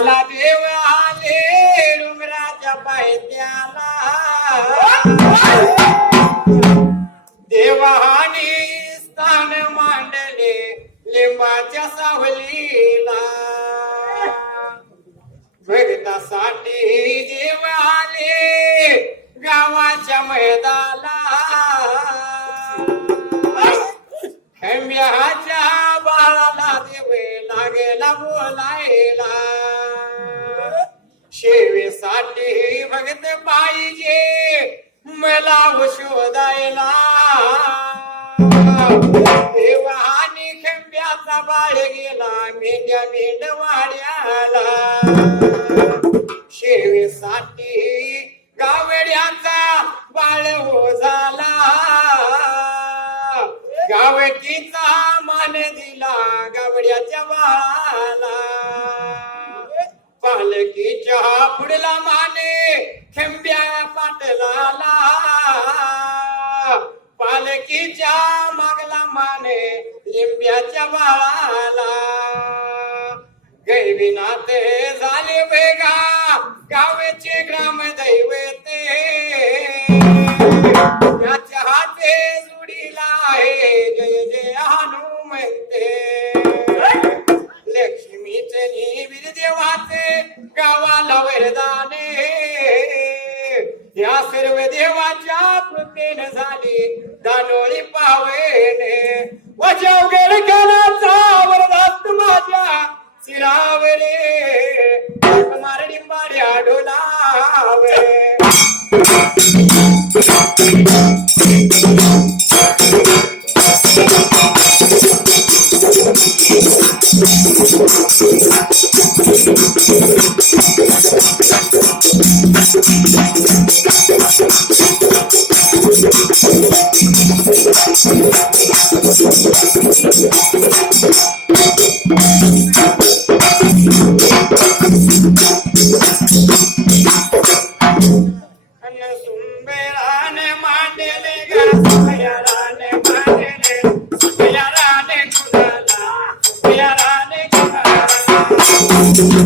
आला देव आले डोंगराच्या पायथ्याला. देवानी स्थान मांडले लिंबाच्या सावलीला. भगतासाठी देव आले गावाच्या मैदाला. खंब्याच्या बाळाला देव लागेला बोलायला. शेवेसाठी भगत पाहिजे. मला शोधायला देवानी खंब्याचा बाळ गेला मेंढ्या मेंढ वाड्याला शेवेसाठी गावड्याचा बाळ हो झाला गावकीचा मान दिला गावड्याच्या बाळाला. पालकी चहा पुढला माने खेंब्या पाटलाला. पालकीच्या मागला माने लिंब्याच्या बाळाला. गैविनाथ झाले वेगा गावेचे ग्राम दैवते देवाचे गावाला वरदाने. या सर्व देवाच्या कृपेने झाली दानोळी पावेने. वजावगड केल्याचा वरदात माझ्या शिरावरे मारडिंबाड्या माड्या डोलावे.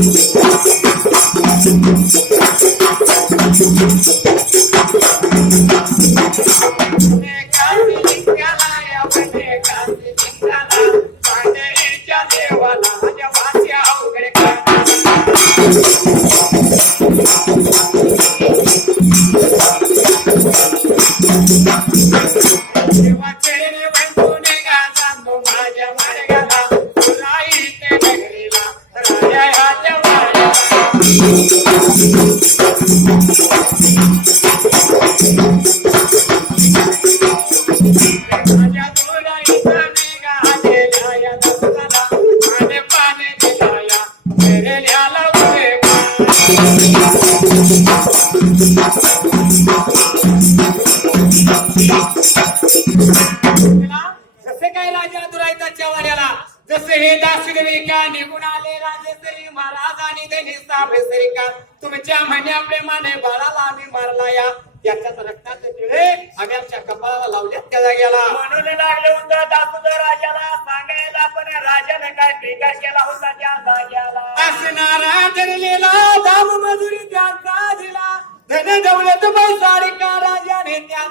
कुणाला ने राजेश्वरी महाराज आणि त्यांनी साभेसरी का. तुमच्या म्हणण्या प्रेमाने बाळाला आम्ही मारला या. त्याच्याच रक्ताचे टिळे आम्ही आमच्या कपाळाला लावल्यात त्या जाग्याला म्हणून लागले होतं दासोदर राजाला. सांगायला पण राजाने काय बिघाड केला होता त्या जाग्याला असणारा धरलेला दाम मजुरी त्यांचा दिला. धन दौलत पैसाडी का राजाने त्या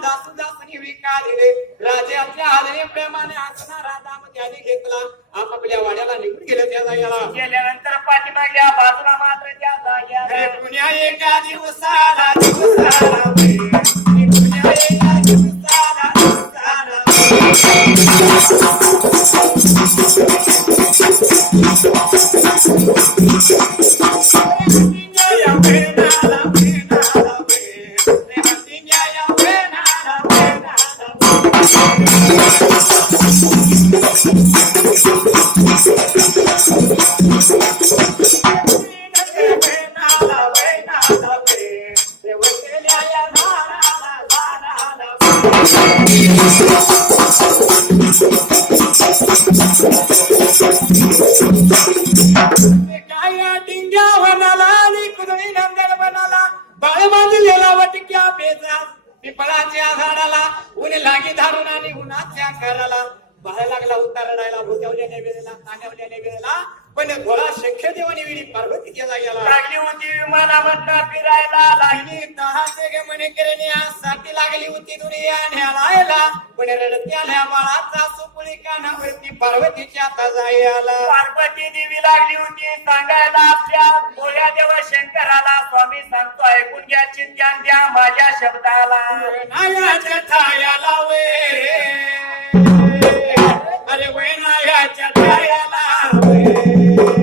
दासुदासनी विकारिले राजाच्या आदरे प्रेमाने असणारा दाम त्याने घेतला. आपापल्या वाड्याला निघून गेले त्या जाग्याला गेल्यानंतर पाठीमागल्या बाजूला मात्र त्या जाग्याला पुण्या एका दिवसाला दिवसाला. पुण्या एका दिवसाला दिवसाला लागली होती विमानामधनं फिरायला लागली. दहाचे गे म्हणे करण्यासाठी लागली होती दुनिया न्यालायला पण रडत्याल्या बाळाचा सुपुळी कानावरती पार्वतीच्या आता जायला. पार्वती देवी लागली होती सांगायला आपल्या बोल्या देव शंकराला स्वामी सांगतो ऐकून घ्या चिंत्यान द्या माझ्या शब्दाला. नायाच्या छायाला वे. अरे वे नायाच्या छायाला वे.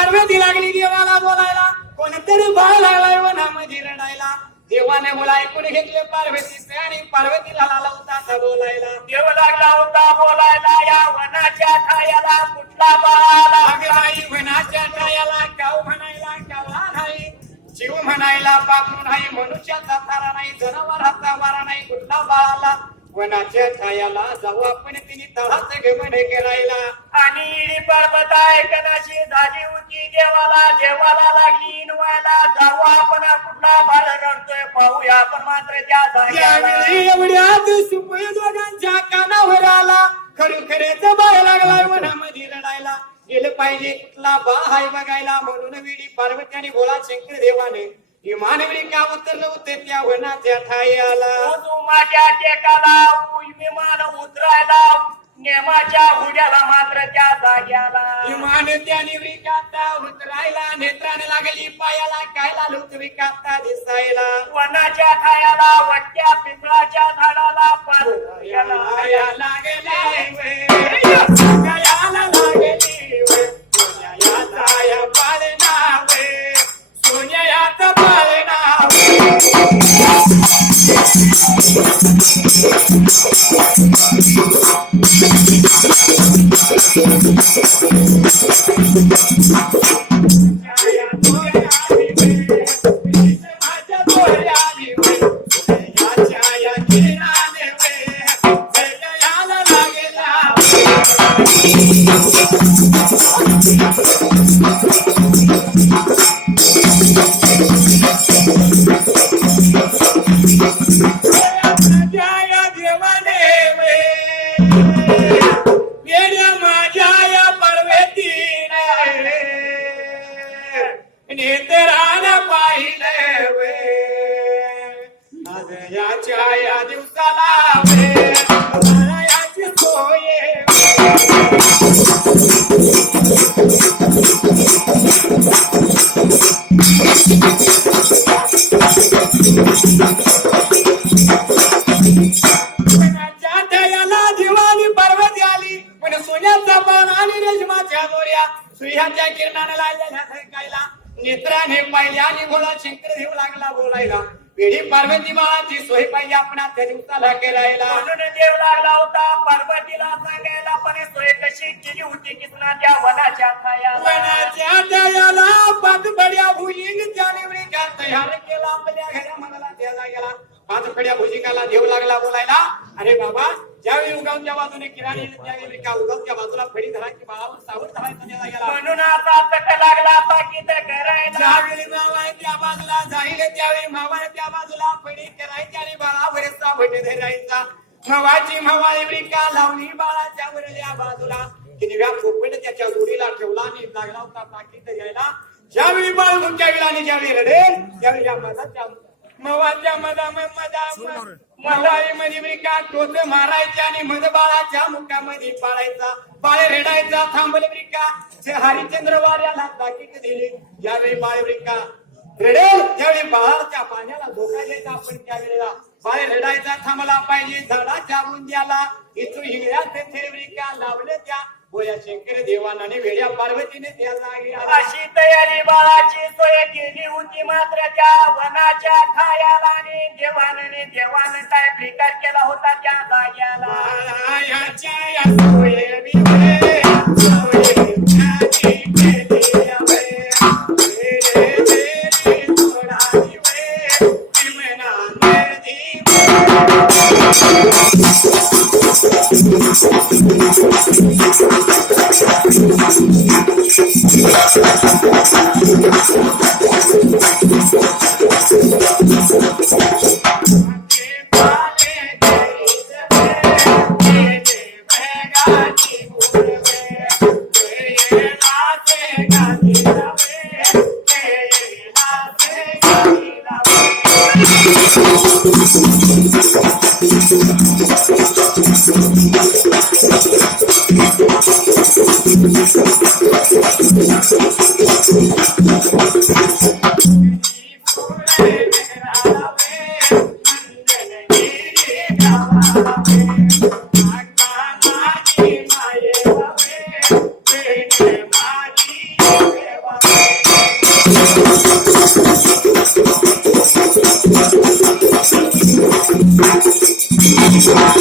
पार्वती लागली देवाला बोलायला. कोणतरी बाळ लागलाय वनामध्ये रडायला. देवाने बोला ऐकून घेतले पार्वतीचे आणि पार्वतीला लाला होता बोलायला. देव लागला होता बोलायला या वनाच्या ठायाला कुठला बाळाला अगं बाई वनाच्या टायाला गाव म्हणायला? गावा नाही. जीव म्हणायला पाखरू नाही. मनुष्याचा तारा नाही. जनावराचा वारा नाही. कुठला बाळाला वनाच्या छायाला जाऊ आपण तिने तळाच गमन करायला आणि इडी पर्वत ऐकनाशी झाली होती देवाला देवाला लागली इनवायला जाऊ आपण कुठला बाळ रडतोय पाहूया आपण मात्र त्या जाग्याला यावेळी एवढ्यात सुपय दोघांच्या कानावर आला. खरोखरेच बाय लागलाय वनामध्ये रडायला. गेलं पाहिजे कुठला बा हाय बघायला म्हणून विडी पार्वती आणि भोळा शंकर देवाने विमान विडी का उतरलं होते त्या वनाच्या ठायाला? तू माझ्या टेकाला विमान उतरायला नेमाच्या हुड्याला मात्र त्या जाग्याला. विमान त्याने विकाता उतरायला नेत्राने लागली पायाला काय लालूत विकाता दिसायला? वनाच्या ठायाला वट्ट्या पिंपळाच्या झाडाला पायाला लागली छाया Thank you. नेत्राने पाहिल्या आणि गोळा शंकर देऊ लागला बोलायला. पिढी पार्वती बाळाची सोय पाहिजे आपण त्या दिवसाला म्हणून देव लागला होता पार्वतीला सांगायला पण सोय कशी केली होती कृष्णाच्या वनाच्या ठायाला वनाच्या दयाला पाच बड्या भुईन वृक्षा तयार केला आपल्या घरा मनाला त्याला गेला पाच फड्या भुजिकाला देव लागला बोलायला. अरे बाबा ज्यावेळी उगावच्या बाजूने किराणी विका उगावच्या बाजूला फडी धरायची बाळावर सावध धरायचा गेला म्हणून आता तट लागला पाकिट करायला. ज्यावेळी मावा त्या बाजूला जाईल त्यावेळी मावा त्या बाजूला फडी करायची आणि बाळावर सावट धरायचा. मवाची लावली बाळाच्या वरल्या बाजूला. किनव्या पोपट त्याच्या जोडीला ठेवला आणि लागला होता पाकिट यायला. ज्यावेळी बाळ मुख्या आणि ज्यावेळी रडेल त्यावेळी या मधाच्या मवाच्या मधा मधा मवाळी मध्ये विका टोच मारायच्या आणि मध बाळाच्या मुखामध्ये पाळायचा बाळ रेडायचा थांबले ब्रिका हरिचंद्र वाऱ्याला ताकीद दिली ज्यावेळी बाळ ब्रिका रडेल त्यावेळी बाळाच्या पाण्याला धोका द्यायचा आपण त्यावेळेला बाळ रडायचा थांबला पाहिजे झाडाच्या बुंद्याला इथून हिऱ्या थेरब्रिका लावले त्या बोया शंकर देवानाने वेड्या पार्वतीने त्या जागी. अशी तयारी बाळाची सोय केली होती मात्र त्या वनाच्या खायाला आणि देवाने देवानं काय प्रिकार केला होता त्या जाग्याला बाळाच्या या Thank you. केली यावे.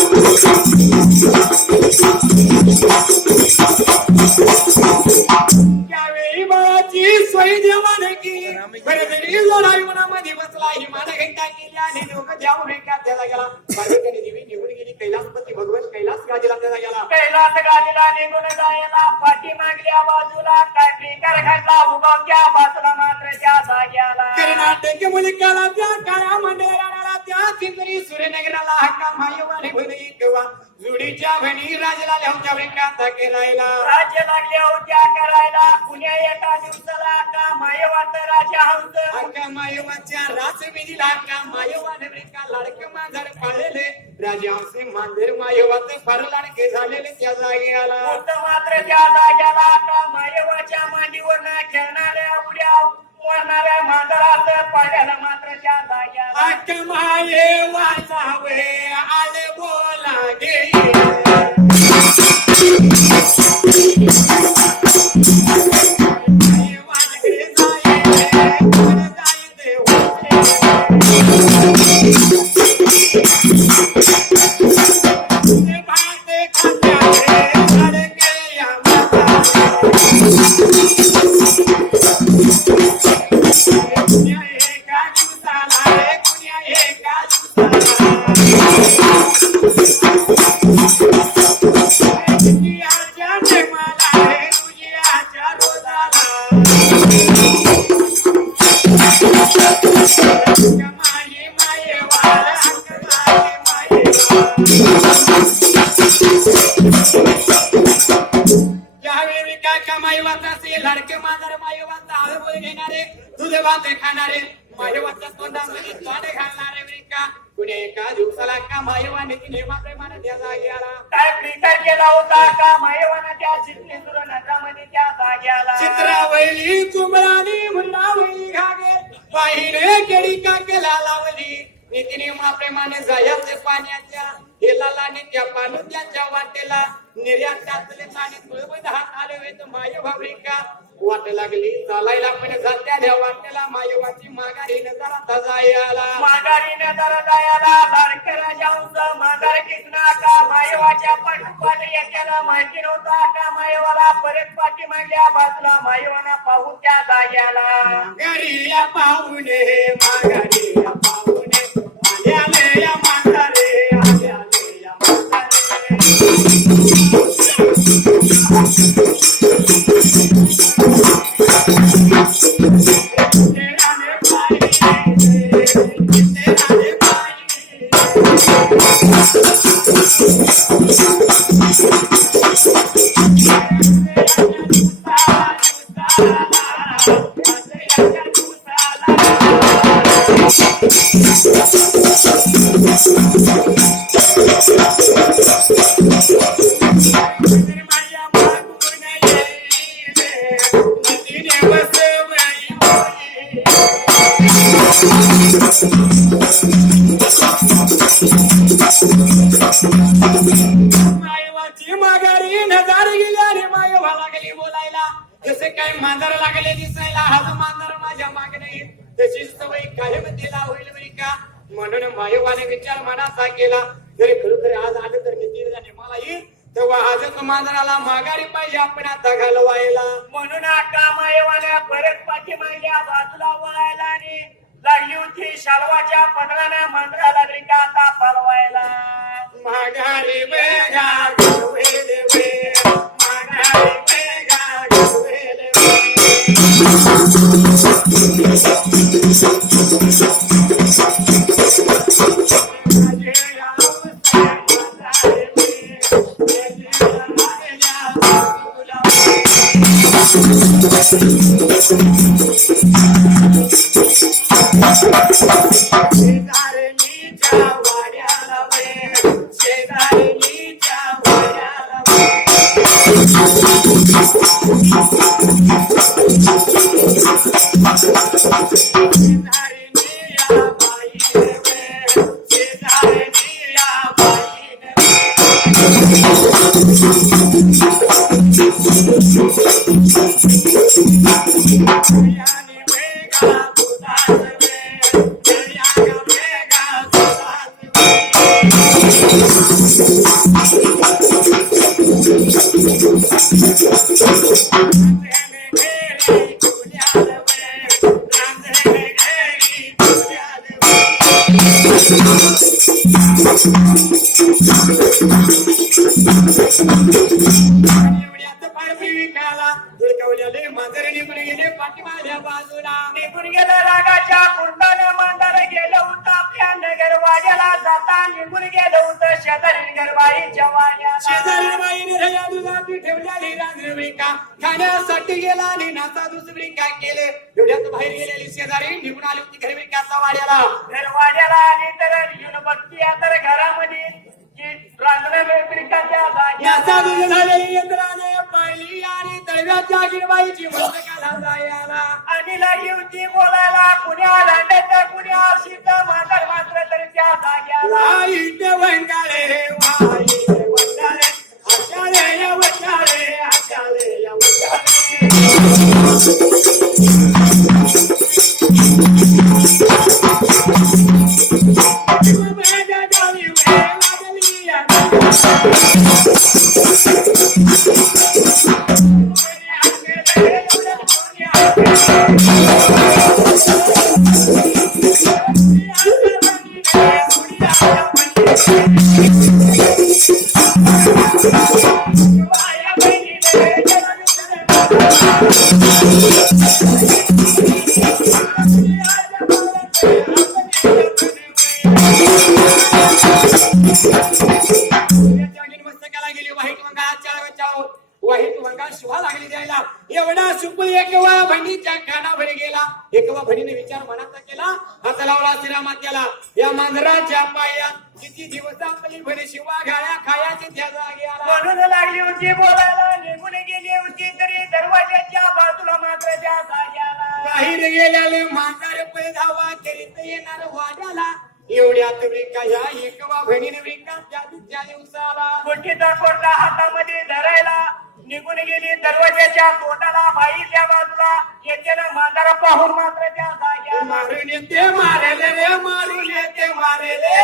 भुली किंवा जुडीच्या भणी राजाला लिहूनच्या वृत्तांत केलायला. राज्य लागल्या होत्या करायला. कुण्या एका दिवसाला का मायवात राजा हंस हक्का मायवाच्या राजविधीला हक्का मायवाने वृत्ता लाडके मांजर पाळलेले राजा हंसे मांजर मायवाचे फार लाडके झालेले त्या जागी आला होत मात्र त्या जाग्याला का मायवाच्या मांडीवर खेळणाऱ्या उड्या मारणाऱ्या मांजरात पाड्याला मात्र त्या जाग्याला आठ माये वाचावे आले बोला गे. दूध वाचे खाणारे माई वाचा तोंडामध्ये तोंड घालणारे विका कुणी एका दिवसाला कमाई वाने तिने मात्र मान त्या जागी आला काय प्रिकार केला होता का मायवानं त्या चित्ती सुर नगरामध्ये त्या जाग्याला? चित्रावली चुमरानी मुंडावली घागे पाहिणे केळी का केला लावली. नितीने प्रेमाने जायाचे पाण्याच्या हेलाला नित्या पाणुत्याच्या वाटेला. निर्यातातले पाणी तुळबद हात आले वेत माय भावरिका वाट लागली. चालायला पण सध्या द्या वाटेला मायवाची माघारी न जरा जायला माघारी न जरा जायला लाडक्याला जाऊन माघार किसना का? मायवाच्या पाठोपाठ याच्याला माहिती नव्हता का? मायवाला परत पाठी मागल्या बाजूला मायवाना पाहू त्या जाग्याला घरी या पाहुणे माघारी या पाहुणे आल्याले या माघारे मायवाने विचार मनाचा केला. जरी खरोखर आज आलं तर मी तीन झाले मला येईल. तेव्हा आजच मांजराला माघारी पाहिजे आपण आता घालवायला. म्हणून आता मायवाने परत पाठीमागल्या बाजूला वळायला आणि लागली होती शालवाच्या पदराने मंत्रा लागली का आता पलवायला. माघारी बेगा गवेले वे. माघारी बेगा गवेले वे. ठेवलेली रांजणी का खाण्यासाठी गेला आणि नाता दुसरी काय केले? एवढ्यात बाहेर गेलेली शेजारी निघून आली होती घरी विकासा वाड्याला. घर वाड्याला आली तर येऊन बघती तर घरामध्ये. जाग्याला दुध झालेली यंत्राने पाहिली आणि तळव्याच्या गिरबाईची मस्तकाला जायला आणि लागली होती बोलायला कुण्या कुण्या मांजर मात्र तरी त्या जाग्याला. वंगाळे वंगाळे आचारे या वंगाळे वंगा शिवा लागली द्यायला? एवढा सुप एक वा बहिणीच्या कानावर गेला. एक वा बहिणीने विचार मनाचा केला. हात लावला श्रीरामात केला या मांजराच्या पायात किती दिवस आपली बहिणी शिवा घाल्या खायाची त्या जागी आला. म्हणून लागली होती बोलायला. निघून गेली होती तरी दरवाजाच्या बाजूला मात्र त्या जाग्याला बाहेर गेल्याले मांजर पै धावा करीत येणार वाड्याला. एवढ्या तुम्ही का ह्या एकवा बहिणीने विका त्या दुसऱ्या दिवसाला. मुठीचा कोटा हातामध्ये धरायला निघून गेली दरवाजाच्या तोंडाला बाईच्या बाजूला. येतेला मांजरा पाहून मात्र त्या जाग्याला. मारून येते मारेले मारून येते मारेले.